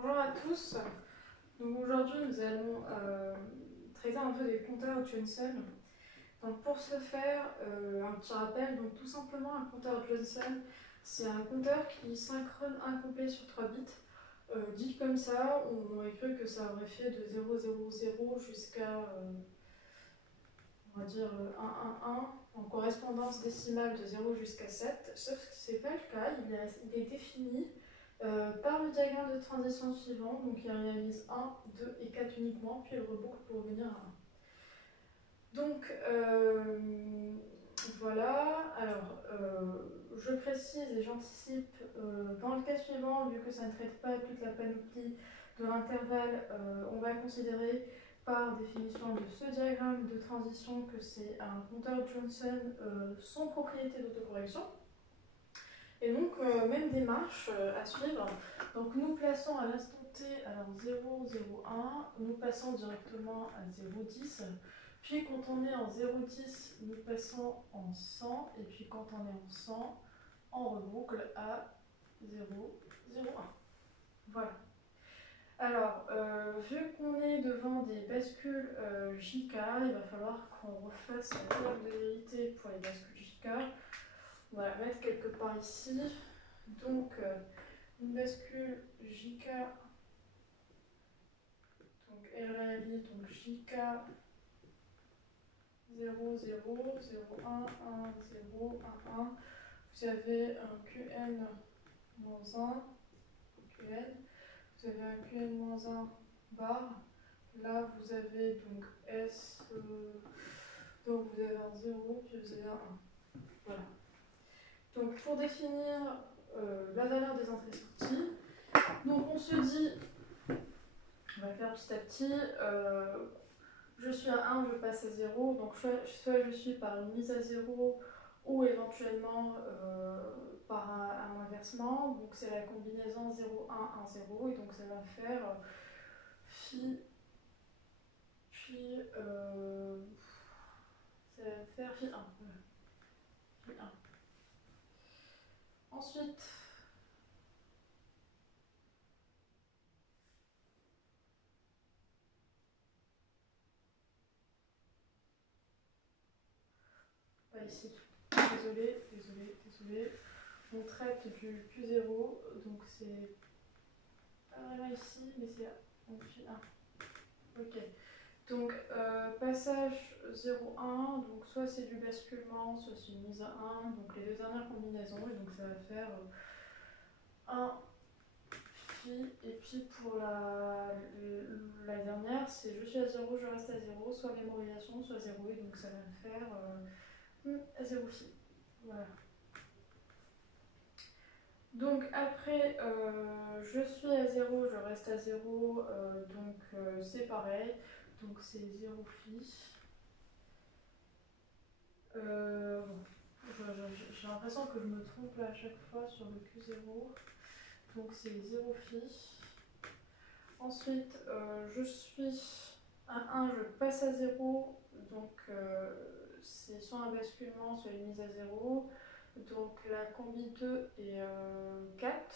Bonjour à tous. Donc aujourd'hui nous allons traiter un peu des compteurs Johnson. Donc pour ce faire, un petit rappel, donc tout simplement un compteur Johnson, c'est un compteur qui synchrone incomplet sur 3 bits. Dit comme ça, on aurait cru que ça aurait fait de 000 jusqu'à on va dire 111 en correspondance décimale de 0 jusqu'à 7, sauf que ce n'est pas le cas, il est défini par le diagramme de transition suivant, donc il réalise 1, 2 et 4 uniquement, puis il reboucle pour revenir à 1. Donc voilà, alors je précise et j'anticipe, dans le cas suivant, vu que ça ne traite pas toute la panoplie de l'intervalle, on va considérer par définition de ce diagramme de transition que c'est un compteur Johnson sans propriété d'autocorrection. Et donc, même démarche à suivre. Donc, nous plaçons à l'instant t, alors 0, 0, 1, nous passons directement à 0, 10. Puis, quand on est en 0, 10, nous passons en 100. Et puis, quand on est en 100, on reboucle à 0, 0, 1. Voilà. Alors, vu qu'on est devant des bascules JK, il va falloir qu'on refasse la courbe de vérité pour les bascules JK. On va la mettre quelque part ici. Donc, une bascule JK, donc elle réalise donc JK 0, 0, 0, 1, 1, 0, 1, 1. Vous avez un QN moins 1, QN. Vous avez un QN moins 1 bar. Là, vous avez donc S, donc vous avez un 0, puis vous avez un 1. Voilà. Donc, pour définir la valeur des entrées-sorties, donc on se dit, on va faire petit à petit, je suis à 1, je passe à 0, donc soit je suis par une mise à 0 ou éventuellement par un inversement, donc c'est la combinaison 0, 1, 1, 0, et donc ça va faire phi, puis ça va faire phi 1. Phi 1. Ensuite, pas ici, désolé, on traite du Q0, donc c'est pas vraiment ici, mais c'est en phi 1. Ok. Donc, passage 0,1, donc soit c'est du basculement, soit c'est une mise à 1, donc les deux dernières combinaisons, et donc ça va faire 1 phi, et puis pour la dernière, c'est je suis à 0, je reste à 0, soit mémorisation, soit 0, et donc ça va me faire 0 phi. Voilà. Donc après, je suis à 0, je reste à 0, donc c'est pareil, donc c'est 0 phi. J'ai l'impression que je me trompe là à chaque fois sur le Q0. Donc c'est 0 phi. Ensuite, je suis à 1, je passe à 0. Donc c'est soit un basculement, soit une mise à 0. Donc la combi 2 et 4.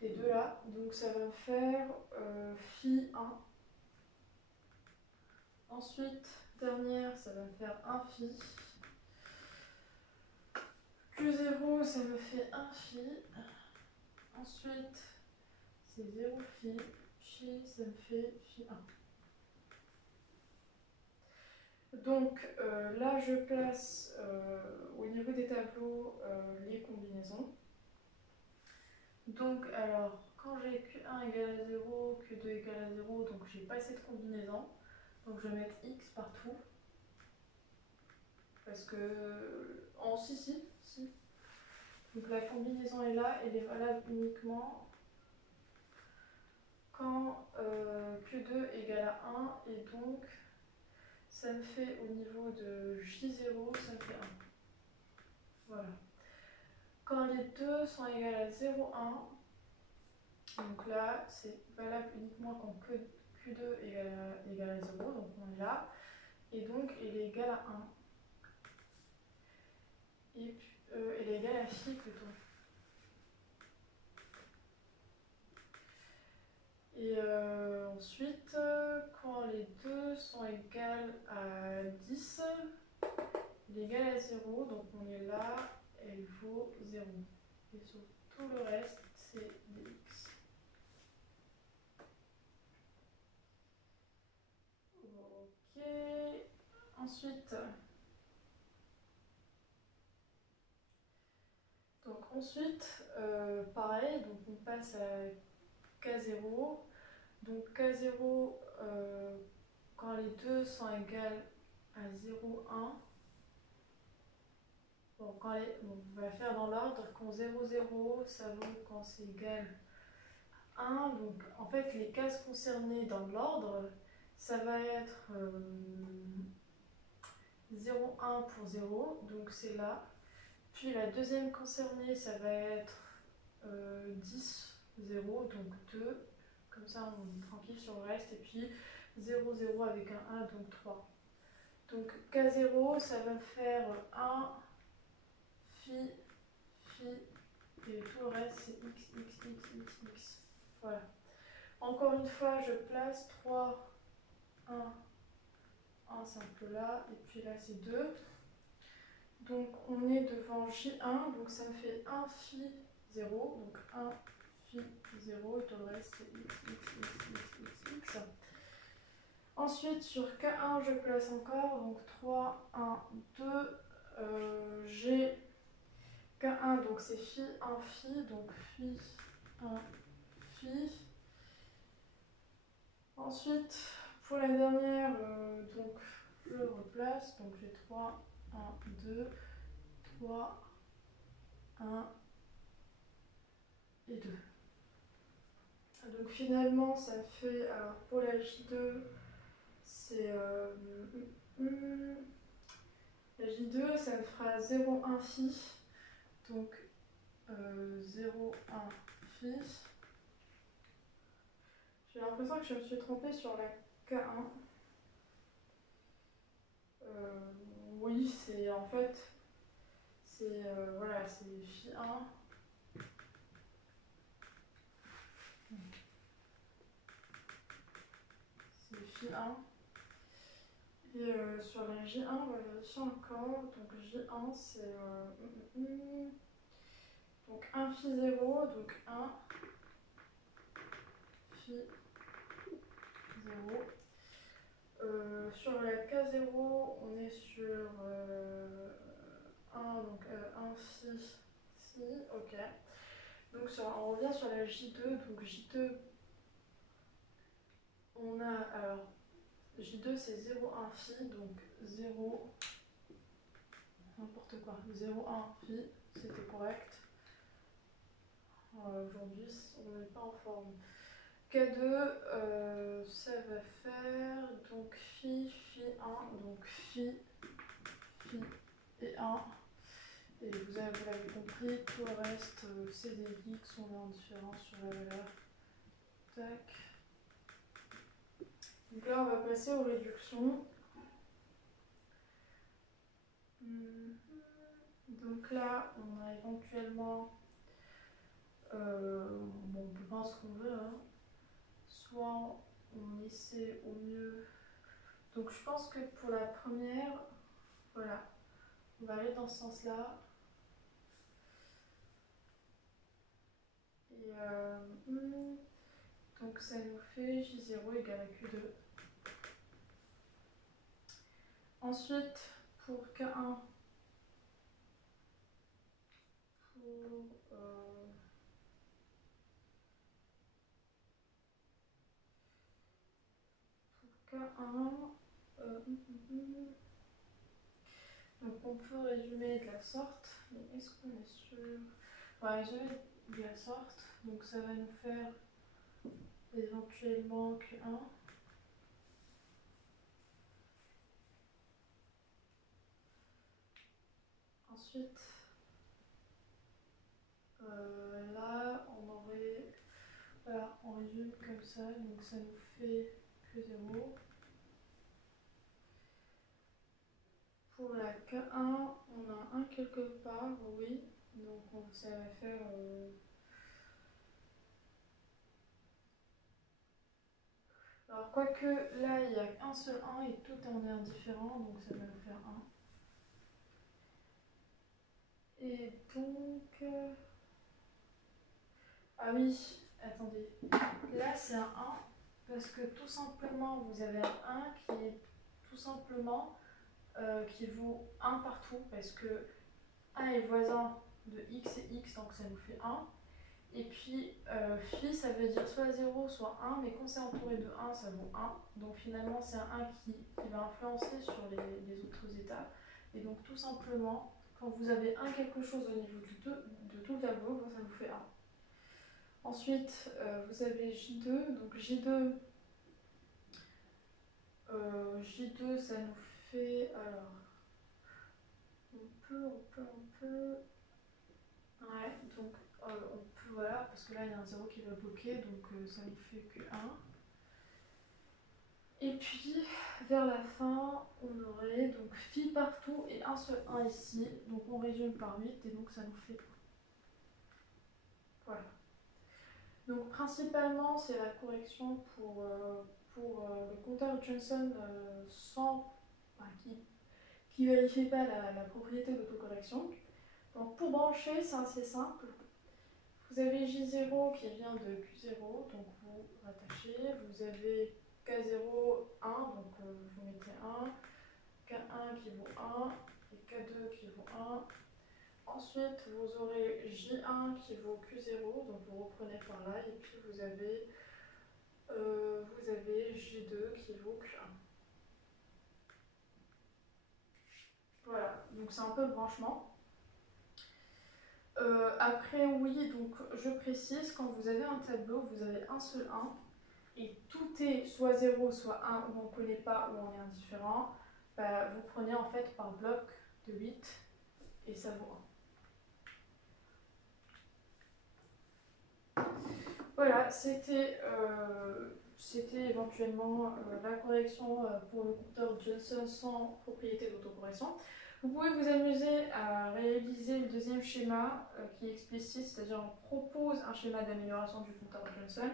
Les deux là. Donc ça va me faire phi 1. Ensuite, dernière, ça va me faire 1 phi. Q0, ça me fait 1 phi. Ensuite, c'est 0 phi. Phi, ça me fait phi 1. Donc là, je place au niveau des tableaux les combinaisons. Donc, alors, quand j'ai Q1 égale à 0, Q2 égale à 0, donc j'ai pas cette combinaison. Donc je vais mettre X partout. Parce que. Si. Donc la combinaison est là, elle est valable uniquement quand Q2 égale à 1, et donc ça me fait au niveau de J0, ça me fait 1. Voilà. Quand les deux sont égales à 0, 1, donc là c'est valable uniquement quand Q2 égale à 0, donc on est là, et donc il est égal à 1. Et puis, il est égal à phi plutôt. Et ensuite, quand les deux sont égales à 10, il est égal à 0, donc on est là, elle vaut 0. Et sur tout le reste, c'est des x. Ok. Ensuite, pareil, donc on passe à K0. Donc K0, quand les deux sont égales à 0, 1, bon, on va faire dans l'ordre. Quand 0, 0, ça vaut quand c'est égal à 1. Donc en fait, les cases concernées dans l'ordre, ça va être 0, 1 pour 0, donc c'est là. Puis la deuxième concernée, ça va être 10, 0, donc 2. Comme ça, on est tranquille sur le reste. Et puis 0, 0 avec un 1, donc 3. Donc K0, ça va faire 1, phi, phi, et tout le reste, c'est x, x, x, x, x. Voilà. Encore une fois, je place 3, 1, 1 simple là, et puis là, c'est 2. Donc on est devant J1, donc ça me fait 1 phi 0, donc 1 phi 0, et tout le reste c'est x, x, x, x, x, x. Ensuite sur K1 je place encore, donc 3, 1, 2, j'ai K1, donc c'est phi 1 phi, donc phi 1 phi. Ensuite pour la dernière, donc je replace, donc j'ai 3, 1, 2, 3, 1 et 2. Donc finalement ça fait, alors pour la J2, c'est la J2 ça me fera 0, 1 phi, donc 0, 1 phi. J'ai l'impression que je me suis trompée sur la K1. Oui, c'est en fait, c'est voilà, c'est phi 1. C'est phi 1. Et sur la J1, on va vérifier encore. Donc J1, c'est donc 1 phi 0, donc 1 phi 0. Sur la K0, on est sur 1, donc 1 phi, si, ok. Donc on revient sur la J2, donc J2, on a, alors, J2 c'est 0, 1 phi, donc 0, n'importe quoi, 0, 1 phi, c'était correct. Aujourd'hui, on n'est pas en forme. K2, ça va faire donc phi, phi 1, donc phi, phi et 1. Et vous l'avez compris, tout le reste, c'est des x, on est en différence sur la valeur. Tac. Donc là, on va passer aux réductions. Donc là, on a éventuellement, bon, on peut prendre ce qu'on veut, hein. Soit on essaie au mieux. Donc je pense que pour la première, voilà, on va aller dans ce sens-là. Et donc ça nous fait J0 égale à Q2. Ensuite, pour K1, pour K1, donc on peut résumer de la sorte, mais est-ce qu'on est sûr? On va résumer de la sorte, donc ça va nous faire éventuellement Q1. Ensuite, là, on aurait, voilà, on résume comme ça, donc ça nous fait Q0. Pour la K1, on a un quelque part, oui, donc ça va faire Alors quoique là il y a un seul 1 et tout en est indifférent, donc ça va nous faire 1. Et donc... Ah oui, attendez. Là c'est un 1 parce que tout simplement vous avez un 1 qui est tout simplement qui vaut 1 partout parce que 1 est voisin de x et x, donc ça nous fait 1. Et puis phi ça veut dire soit 0 soit 1, mais quand c'est entouré de 1 ça vaut 1. Donc finalement c'est un 1 qui va influencer sur les autres états. Et donc tout simplement, quand vous avez un quelque chose au niveau de tout le tableau, ça vous fait 1. Ensuite vous avez J2, donc J2, J2 ça nous fait, alors on peut, ouais, donc on peut, voilà, parce que là il y a un 0 qui va bloquer, donc ça nous fait que 1. Et puis, vers la fin, on aurait donc phi partout et un seul 1 ici. Donc on résume par 8 et donc ça nous fait 1. Voilà. Donc principalement, c'est la correction pour le compteur Johnson sans, enfin, qui ne vérifie pas la propriété d'autocorrection. Donc pour brancher, c'est assez simple. Vous avez J0 qui vient de Q0, donc vous rattachez. Vous avez K0, 1, donc vous mettez 1. K1 qui vaut 1 et K2 qui vaut 1. Ensuite, vous aurez J1 qui vaut Q0, donc vous reprenez par là. Et puis vous avez J2 qui vaut Q1. Voilà, donc c'est un peu le branchement. Après, oui, donc je précise, quand vous avez un tableau, vous avez un seul 1 et tout est soit 0, soit 1, ou on ne connaît pas, ou on est indifférent. Bah, vous prenez en fait par bloc de 8 et ça vaut 1. Voilà, c'était éventuellement la correction pour le compteur Johnson sans propriété d'autocorrection. Vous pouvez vous amuser à réaliser le deuxième schéma qui est explicite, c'est-à-dire on propose un schéma d'amélioration du compteur Johnson.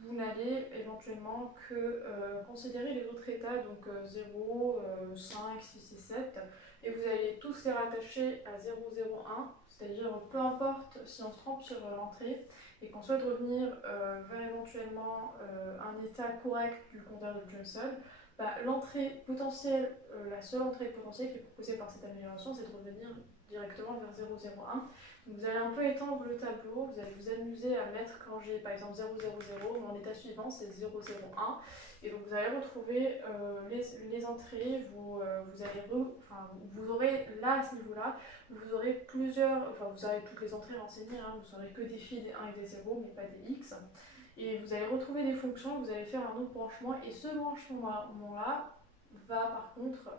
Vous n'allez éventuellement que considérer les autres états, donc 0, 5, 6 et 7, et vous allez tous les rattacher à 0, 0, 1, c'est-à-dire peu importe si on se trompe sur l'entrée et qu'on souhaite revenir vers éventuellement un état correct du compteur de Johnson, bah, l'entrée potentielle, la seule entrée potentielle qui est proposée par cette amélioration, c'est de revenir directement vers 0, 0, 1. Donc vous allez un peu étendre le tableau, vous allez vous amuser à mettre, quand j'ai par exemple 0, 0, 0, mon état suivant c'est 0, 0, 1. Et donc vous allez retrouver les entrées, vous aurez là, à ce niveau-là, vous aurez plusieurs, enfin vous aurez toutes les entrées renseignées, hein, vous n'aurez que des phi, des 1 et des 0, mais pas des x. Et vous allez retrouver des fonctions, vous allez faire un autre branchement, et ce branchement-là va par contre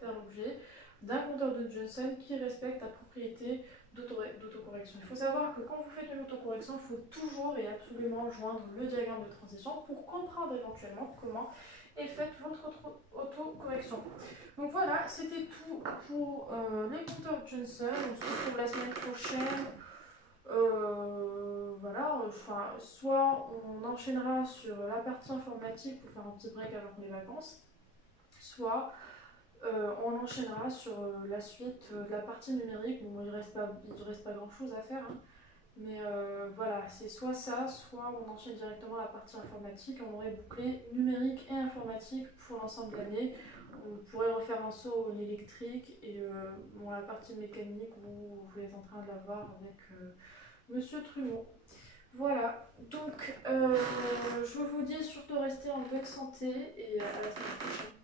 faire l'objet d'un compteur de Johnson qui respecte la propriété d'autocorrection. Il faut savoir que quand vous faites une autocorrection, il faut toujours et absolument joindre le diagramme de transition pour comprendre éventuellement comment est faite votre autocorrection. Donc voilà, c'était tout pour les compteurs Johnson. On se retrouve la semaine prochaine. Voilà, enfin, soit on enchaînera sur la partie informatique pour faire un petit break avant les vacances, soit on enchaînera sur la suite de la partie numérique. Bon, il ne reste pas grand chose à faire, hein. Mais voilà, c'est soit ça, soit on enchaîne directement la partie informatique. On aurait bouclé numérique et informatique pour l'ensemble de l'année. On pourrait refaire un saut en électrique et bon, la partie mécanique, vous êtes en train de la voir avec Monsieur Trumeau. Voilà, donc je vous dis surtout rester en bonne santé et à la semaine prochaine.